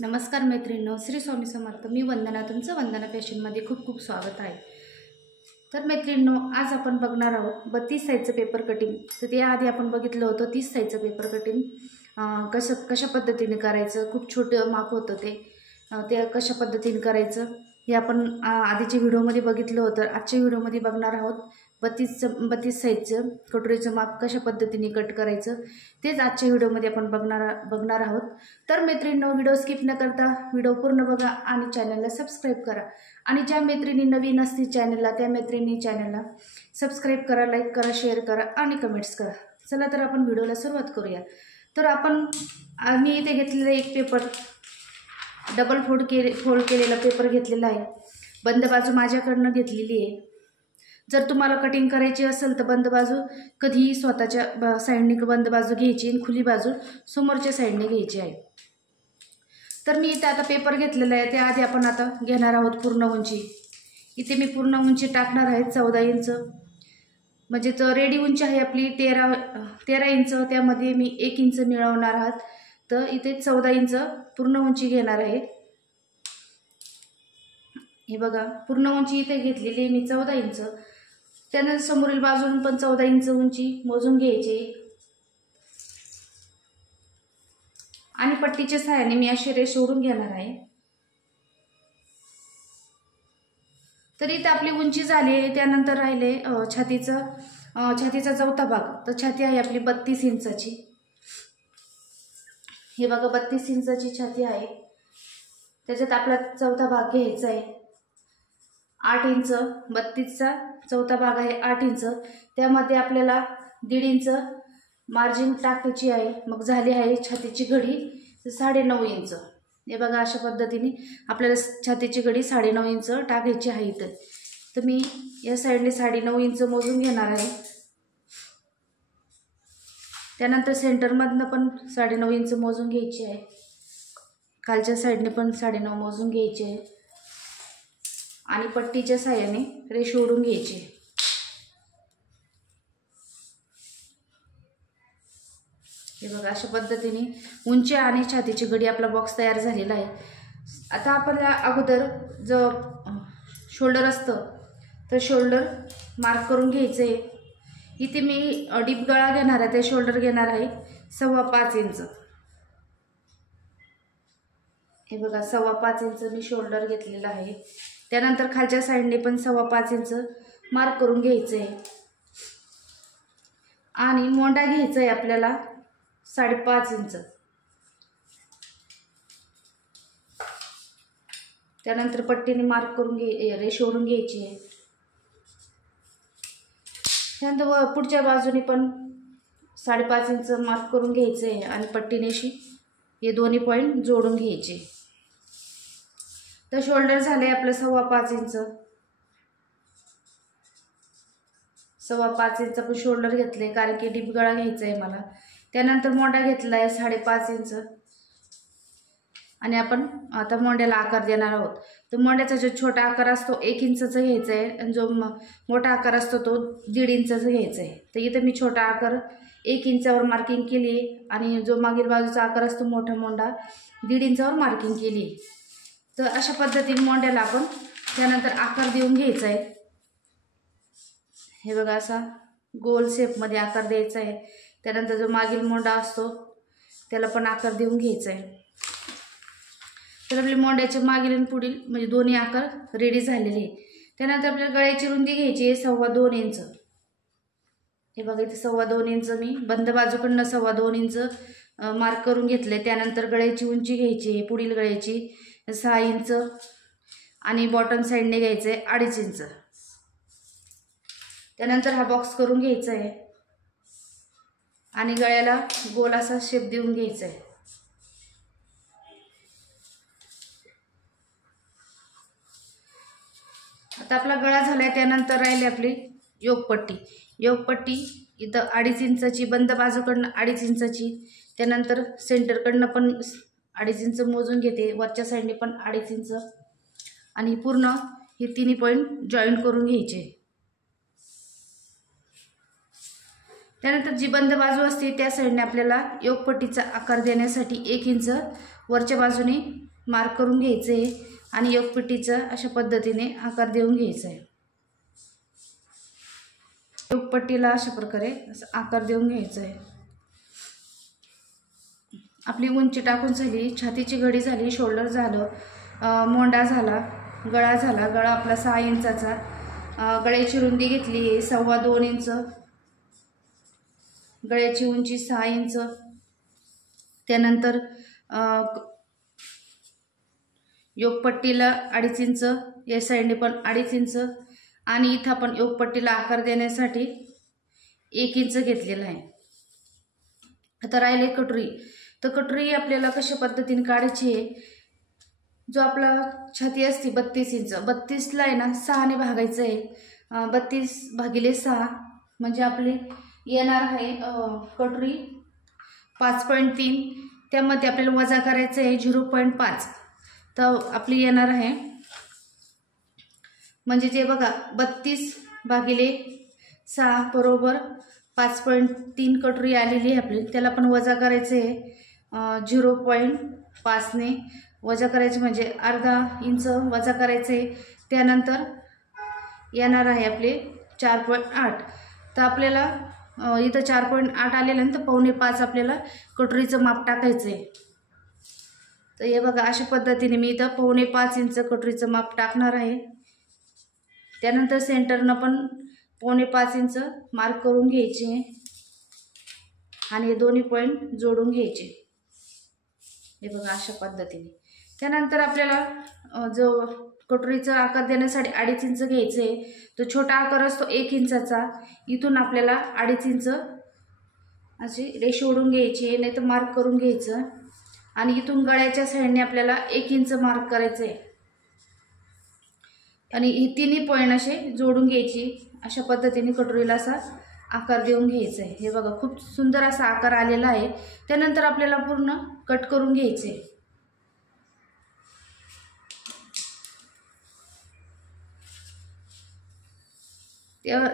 नमस्कार मैत्रिणींनो, श्री स्वामी समर्थ. मी वंदना, तुमचं वंदना फॅशनमध्ये खूप खूप स्वागत आहे. तर मैत्रिणींनो, आज आपण बघणार आहोत 32 साईजचं पेपर कटिंग. तर त्याआधी आपण बघितलं होतं 30 साईजचं पेपर कटिंग कशा पद्धतीने करायचं. खूप छोटं माप होतं ते कशा पद्धतीने करायचं हे आपण आधीच्या व्हिडिओमध्ये बघितलं होतं. आजच्या व्हिडिओमध्ये बघणार आहोत 32 साईजचं कटोरीचं माप कशा पद्धतीने कट करायचं, तेच आजच्या व्हिडिओमध्ये आपण बघणार आहोत. तर मैत्रिणींनो, व्हिडिओ स्किप न करता व्हिडिओ पूर्ण बघा आणि चॅनलला सबस्क्राईब करा. आणि ज्या मैत्रिणी नवीन असतील चॅनलला, त्या मैत्रिणी चॅनलला सबस्क्राईब करा, लाईक करा, शेअर करा आणि कमेंट्स करा. चला तर आपण व्हिडिओला सुरुवात करूया. तर मी इथे घेतलेला एक पेपर, डबल फोल्ड केलेला पेपर घेतलेला आहे. बंद बाजू माझ्याकडनं घेतलेली आहे. जर तुम्हाला कटिंग करायची असेल तर बंद बाजू कधीही स्वतःच्या साईडने बंद बाजू घ्यायची आणि खुली बाजू समोरच्या साईडने घ्यायची आहे. तर मी इथे आता पेपर घेतलेला आहे. त्याआधी आपण आता घेणार आहोत पूर्ण उंची. इथे मी पूर्ण उंची टाकणार आहे 14 इंच. म्हणजे तर रेडी उंची आहे आपली 13 इंच, त्यामध्ये मी 1 इंच मिळवणार आहात. तर इथे 14 इंच पूर्ण उंची घेणार आहे. हे बघा, पूर्ण उंची इथे घेतलेली आहे मी 14 इंच. त्यानंतर समोरील बाजून पण 14 इंच उंची मोजून घ्यायची आणि पट्टीच्या सहाय्याने मी अशी रेष ओढून घेणार आहे. तर इथे आपली उंची झाली. त्यानंतर राहिले छातीचा चौथा भाग. तर छाती आहे आपली 32 इंचाची. हे बघा, 32 इंचाची छाती आहे. त्याच्यात आपला चौथा भाग घ्यायचा आहे 8 इंच. 32चा चौथा भाग आहे 8 इंच. त्यामध्ये आपल्याला 1.5 इंच मार्जिन टाकायची आहे. मग झाली आहे छातीची घडी 9.5 इंच. हे बघा, अशा पद्धतीने आपल्याला छातीची घडी 9.5 इंच टाकायची आहे. तर मी या साईडने 9.5 इंच मोजून घेणार आहे. त्यानंतर सेंटरमधनं पण 9.5 इंच मोजून घ्यायची आहे. खालच्या साईडने पण 9.5 मोजून घ्यायची आहे आणि पट्टीच्या साहाय्याने रेष ओढून घ्यायची. हे बघा, अशा पद्धतीने उंची आणि छातीची घडी आपला बॉक्स तयार झालेला आहे. आता आपल्याला अगोदर जो शोल्डर असतं तर शोल्डर मार्क करून घ्यायचं आहे. इथे मी डीप गळा घेणार आहे. ते शोल्डर घेणार आहे 5.25 इंच. हे बघा, 5.25 इंच मी शोल्डर घेतलेला आहे. त्यानंतर खालच्या साईडने पण 5.25 इंच मार्क करून घ्यायचं आहे आणि मोंडा घ्यायचा आहे आपल्याला 5.5 इंच. त्यानंतर पट्टीने मार्क करून रेष ओढून घ्यायची आहे. त्यानंतर पुढच्या बाजूने पण 5.5 इंच मार्क करून घ्यायचं आहे आणि पट्टीने हे दोन्ही पॉईंट जोडून घ्यायचे. तर शोल्डर झाले आपलं 5.25 इंच. 5.25 इंच आपण शोल्डर घेतले कारण की डीप गळा घ्यायचा आहे मला. त्यानंतर मोंडा घेतला आहे 5.5 इंच आणि आपण आता मोंड्याला आकार देणार आहोत. तर मोंड्याचा जो छोटा आकार असतो 1 इंचचा घ्यायचा आहे आणि जो मोठा आकार असतो तो 1.5 इंचचा घ्यायचा आहे. तर इथे मी छोटा आकार 1 इंचावर मार्किंग केली आणि जो मागील बाजूचा आकार असतो मोठा मोंडा 1.5 इंचावर मार्किंग केली. तर अशा पद्धतीने मोंड्याला आपण त्यानंतर आकार देऊन घ्यायचा आहे. हे बघा, असा गोल शेपमध्ये आकार द्यायचा आहे. त्यानंतर जो मागील मोंडा असतो त्याला पण आकार देऊन घ्यायचा आहे. तर आपले मोंड्याचे मागील आणि पुढील म्हणजे दोन्ही आकार रेडी झालेले आहे. त्यानंतर आपल्याला गळ्याची रुंदी घ्यायची आहे 2.25 इंच. हे बघा, इथे 2.25 इंच मी बंद बाजूकडनं 2.25 इंच मार्क करून घेतले. त्यानंतर गळ्याची उंची घ्यायची आहे पुढील गळ्याची 6 इंच आणि बॉटम साईडने घ्यायचं आहे 2.5 इंच. त्यानंतर हा बॉक्स करून घ्यायचा आहे आणि गळ्याला गोल असा शेप देऊन घ्यायचा आहे. आता आपला गळा झालाय. त्यानंतर राहिली आपली योगपट्टी. योगपट्टी इथं 2.5 इंचाची, बंद बाजूकडनं 2.5 इंचाची. त्यानंतर सेंटरकडनं पण 2.5 इंच मोजून घेते, वरच्या साईडने पण 2.5 इंच आणि पूर्ण हे तिन्ही पॉईंट जॉईंट करून घ्यायचे. त्यानंतर जी बंद बाजू असते त्या साईडने आपल्याला योगपट्टीचा आकार देण्यासाठी 1 इंच वरच्या बाजूने मार्क करून घ्यायचं आहे आणि योगपट्टीचा अशा पद्धतीने आकार देऊन घ्यायचा आहे। योगपट्टीला अशा प्रकारे आकार देऊन घ्यायचा आहे। आपली उंची टाकून झाली, छातीची घडी झाली, शोल्डर झालं, मोंडा झाला, गळा झाला। गळा आपला 6 इंचाचा, गळ्याची रुंदी घेतली आहे 2.25 इंच, गळ्याची उंची 6 इंच। त्यानंतर योगपट्टीला 2.5 इंच, या साईडने पण 2.5 इंच आणि इथं आपण योगपट्टीला आकार देण्यासाठी 1 इंच घेतलेला आहे। आता राहिले कटोरी। तर कटोरी आपल्याला कशा पद्धतीने काढायची आहे, जो आपला छाती असते 32 इंच, 32ला आहे ना 6 ने भागायचं आहे। 32/6 म्हणजे आपली येणार आहे कटोरी 5.3, त्यामध्ये आपल्याला वजा करायचं आहे 0.5, तर आपली येणार आहे म्हणजे जे बघा 32/6 बरोबर 5.3 कटोरी आलेली आहे आपली। त्याला पण वजा करायचे आहे 0.5 ने वजा करायचे म्हणजे अर्धा इंच वजा करायचे। त्यानंतर येणार आहे आपले 4.8, तर आपल्याला इथं 4.8 आलेल्यानंतर 4.25 आपल्याला कटोरीचं माप टाकायचं आहे। तर हे बघा अशा पद्धतीने मी इथं 4.25 इंच कटोरीचं माप टाकणार आहे। त्यानंतर सेंटरनं पण 4.25 इंच मार्क करून घ्यायचे आणि हे दोन्ही पॉईंट जोडून घ्यायचे। हे बघा अशा पद्धतीने। त्यानंतर आपल्याला जो कटोरीचा आकार देण्यासाठी 2.5 इंच घ्यायचे आहे, तो छोटा आकार असतो 1 इंचाचा, इथून आपल्याला 2.5 इंच अशी रेष ओढून घ्यायची, नाही तर मार्क करून घ्यायचं आणि इथून गळ्याच्या साईडने आपल्याला 1 इंच मार्क करायचं आहे आणि ही तिन्ही पॉईंट असे जोडून घ्यायची। अशा पद्धतीने कटोरीला असा आकार देऊन घ्यायचा आहे। हे बघा खूप सुंदर असा आकार आलेला आहे। त्यानंतर आपल्याला पूर्ण कट करून घ्यायचे।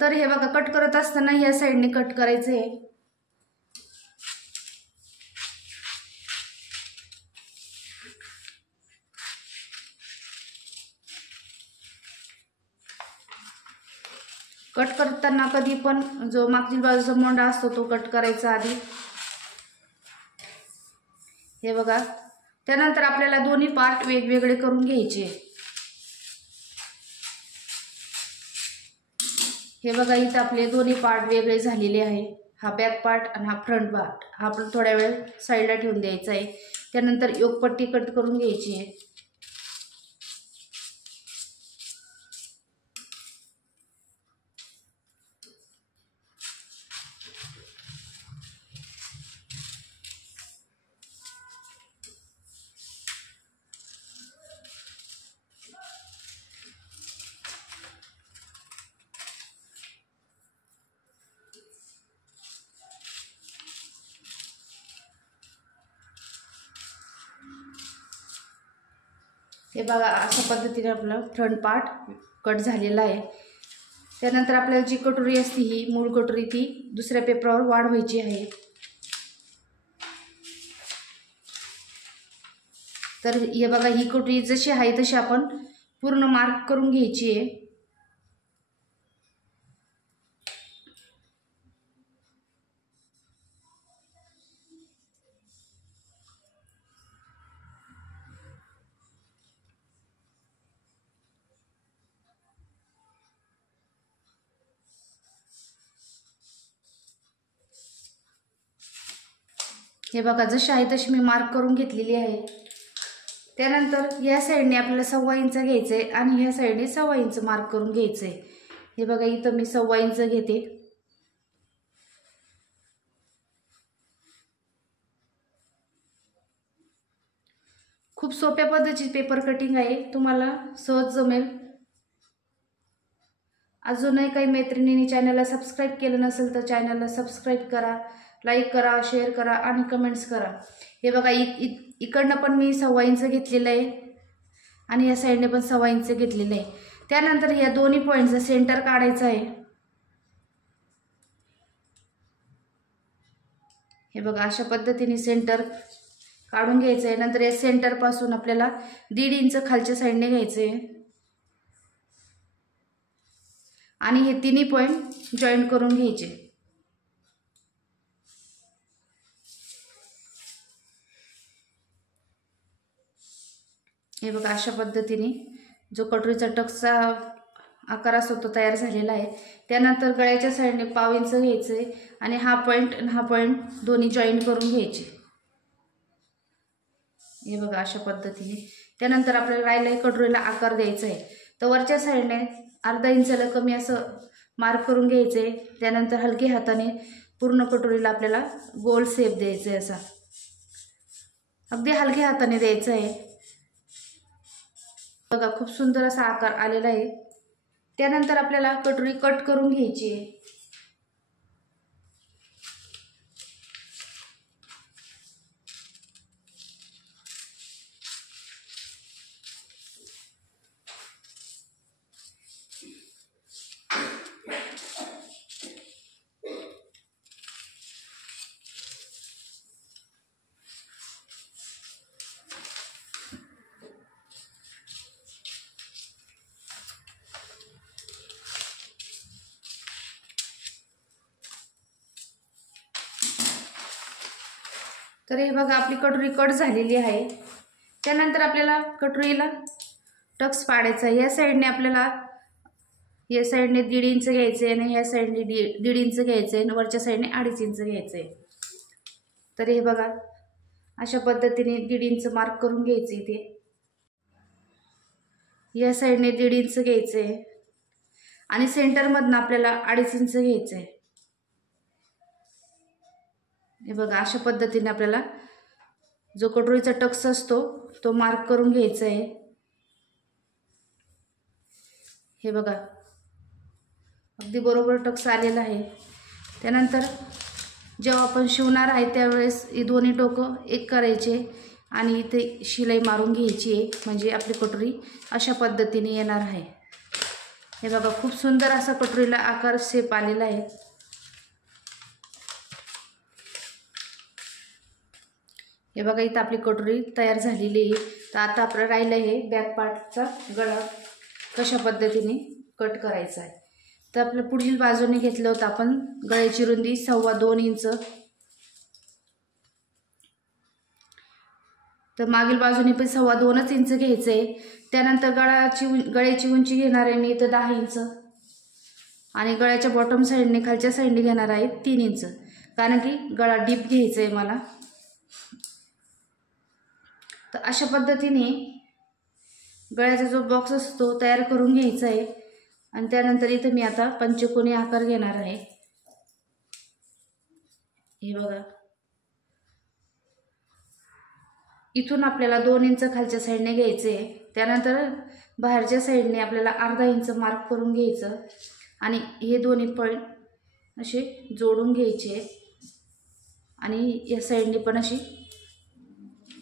तर हे बघा कट करत असताना या साईडने कट करायचं आहे। कट करताना कधी पण जो मागील बाजूचा मोंडा असतो तो कट करायचा आधी। हे बघा त्यानंतर आपल्याला दोन्ही पार्ट वेगवेगळे करून घ्यायचे। हे बघा इथं आपले दोन्ही पार्ट वेगळे झालेले आहे। हा बॅक पार्ट आणि हा फ्रंट पार्ट, हा आपण थोड्या वेळ साईडला ठेवून द्यायचा आहे। त्यानंतर योगपट्टी कट करून घ्यायची आहे। हे बघा अशा पद्धतीने आपला फ्रंट पार्ट कट झालेला आहे। त्यानंतर आपल्याला जी कटोरी असते ही मूळ कटोरी ती दुसऱ्या पेपरावर वाढवायची आहे। तर हे बघा ही कटोरी जशी आहे तशी आपण पूर्ण मार्क करून घ्यायची आहे। हे बघा जशी आहे तशी मी मार्क करून घेतलेली आहे। त्यानंतर या साईडने आपल्याला 1.25 इंच घ्यायचं आहे आणि ह्या साईडने 1.25 इंच मार्क करून घ्यायचं आहे। हे बघा इथं मी 1.25 इंच घेते। खूप सोप्या पद्धतीची पेपर कटिंग आहे, तुम्हाला सहज जमेल। अजूनही काही मैत्रिणींनी चॅनलला सबस्क्राईब केलं नसेल तर चॅनलला सबस्क्राईब करा, लाईक करा, शेअर करा आणि कमेंट्स करा। हे बघा इकडनं पण मी 1.25 इंच घेतलेलं आहे आणि या साईडने पण 1.25 इंच घेतलेलं आहे। त्यानंतर या दोन्ही पॉईंटचं सेंटर काढायचं आहे। हे बघा अशा पद्धतीने सेंटर काढून घ्यायचं आहे। नंतर या सेंटरपासून आपल्याला 1.5 इंच खालच्या साईडने घ्यायचं आहे आणि हे तिन्ही पॉईंट जॉईंट करून घ्यायचे। हे बघा अशा पद्धतीने जो कटोरीचा टक्सचा आकार असतो तो तयार झालेला आहे। त्यानंतर गळ्याच्या साईडने 1/2 इंच घ्यायचं आहे आणि हा पॉईंट दोन्ही जॉईंट करून घ्यायचे। हे बघा अशा पद्धतीने। त्यानंतर आपल्याला राहिलेल्या कटोरीला आकार द्यायचा आहे। तर वरच्या साईडने अर्धा इंचाला कमी असं मार्क करून घ्यायचं आहे। त्यानंतर हलक्या हाताने पूर्ण कटोरीला आपल्याला गोल शेप द्यायचा आहे, असा अगदी हलक्या हाताने द्यायचा आहे। बघा खूप सुंदर असा आकार आलेला आहे। त्यानंतर आपल्याला कटोरी कट करून घ्यायची आहे। तर हे बघा आपली कटोरी कट झालेली आहे। त्यानंतर आपल्याला कटोरीला टक्स पाडायचा आहे। या साईडने आपल्याला या साईडने 1.5 इंच घ्यायचे आणि या साईडने 1.5 इंच घ्यायचे आणि वरच्या साईडने 2.5 इंच घ्यायचे। तर हे बघा अशा पद्धतीने 1.5 इंच मार्क करून घ्यायचे। इथे या साईडने 1.5 इंच घ्यायचे आणि सेंटरमधून आपल्याला 2.5 इंच घ्यायचे आहे। हे बघा अशा पद्धतीने आपल्याला जो कटोरीचा टक्स असतो तो मार्क करून घ्यायचा आहे। हे बघा अगदी बरोबर टक्स आलेला आहे। त्यानंतर जेव्हा आपण शिवणार आहे त्यावेळेस ही दोन्ही टोकं एक करायचे आणि इथे शिलाई मारून घ्यायची आहे, म्हणजे आपली कटोरी अशा पद्धतीने येणार आहे। हे बघा खूप सुंदर असा कटोरीला आकार शेप आलेला आहे। हे बघा इथं आपली कटोरी तयार झालेली आहे। तर आता आपल्याला राहिलं आहे बॅक पार्टचा गळा कशा पद्धतीने कट करायचा आहे। तर आपल्या पुढील बाजूने घेतलं होतं आपण गळ्याची रुंदी 2.25 इंच, तर मागील बाजूने पण 2.25 इंच घ्यायचं आहे। त्यानंतर गळ्याची उंची घेणार आहे मी इथं 10 इंच आणि गळ्याच्या बॉटम साईडने खालच्या साईडने घेणार आहे 3 इंच, कारण की गळा डीप घ्यायचा आहे मला। तर अशा पद्धतीने गळ्याचा जो बॉक्स असतो तयार करून घ्यायचा आहे आणि त्यानंतर इथे मी आता पंचकोनी आकार घेणार आहे। हे बघा इथून आपल्याला 2 इंच खालच्या साईडने घ्यायचे आहे। त्यानंतर बाहेरच्या साईडने आपल्याला अर्धा इंच मार्क करून घ्यायचं आणि हे दोन्ही पॉईंट असे जोडून घ्यायचे आणि या साईडने पण अशी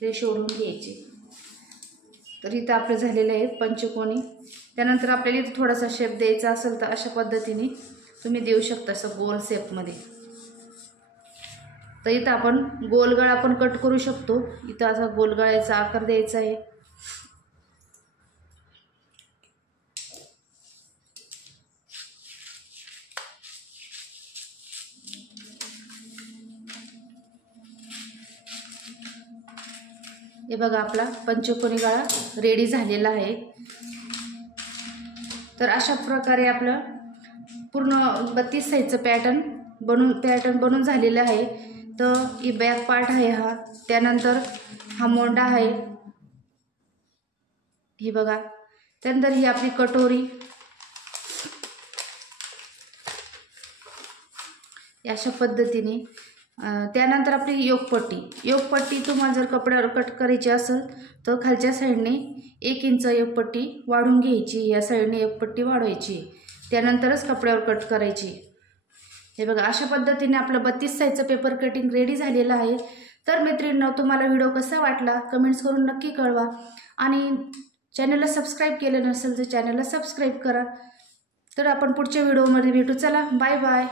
रेष ओढून घ्यायची। तर इथं आपलं झालेलं आहे पंचकोनी। त्यानंतर आपल्याला इथं थोडासा शेप द्यायचा असेल तर अशा पद्धतीने तुम्ही देऊ शकता, असं गोल शेपमध्ये। तर इथं आपण गोलगळा पण कट करू शकतो। इथं असा गोलगळ्याचा आकार द्यायचा आहे। हे बघा आपला पंचकोनी गळा रेडी झालेला आहे। तर अशा प्रकारे आपलं पूर्ण 32 साईजचं पॅटर्न बनून झालेलं आहे। तर ही बॅक पार्ट आहे हा, त्यानंतर हा मोंडा आहे, हे बघा। त्यानंतर ही आपली कटोरी अशा पद्धतीने। त्यानंतर आपली योगपट्टी तुम्हाला जर कपड्यावर कट करायची असेल तर खालच्या साईडने 1 इंच योगपट्टी वाढून घ्यायची, या साईडने योगपट्टी वाढवायची, त्यानंतरच कपड्यावर कट करायची। हे बघा अशा पद्धतीने आपलं 32 साईजचं पेपर कटिंग रेडी झालेलं आहे। तर मैत्रिणींनो तुम्हाला व्हिडिओ कसा वाटला कमेंट्स करून नक्की कळवा आणि चॅनलला सबस्क्राईब केलं नसेल तर चॅनलला सबस्क्राईब करा। तर आपण पुढच्या व्हिडिओमध्ये भेटू। चला बाय बाय।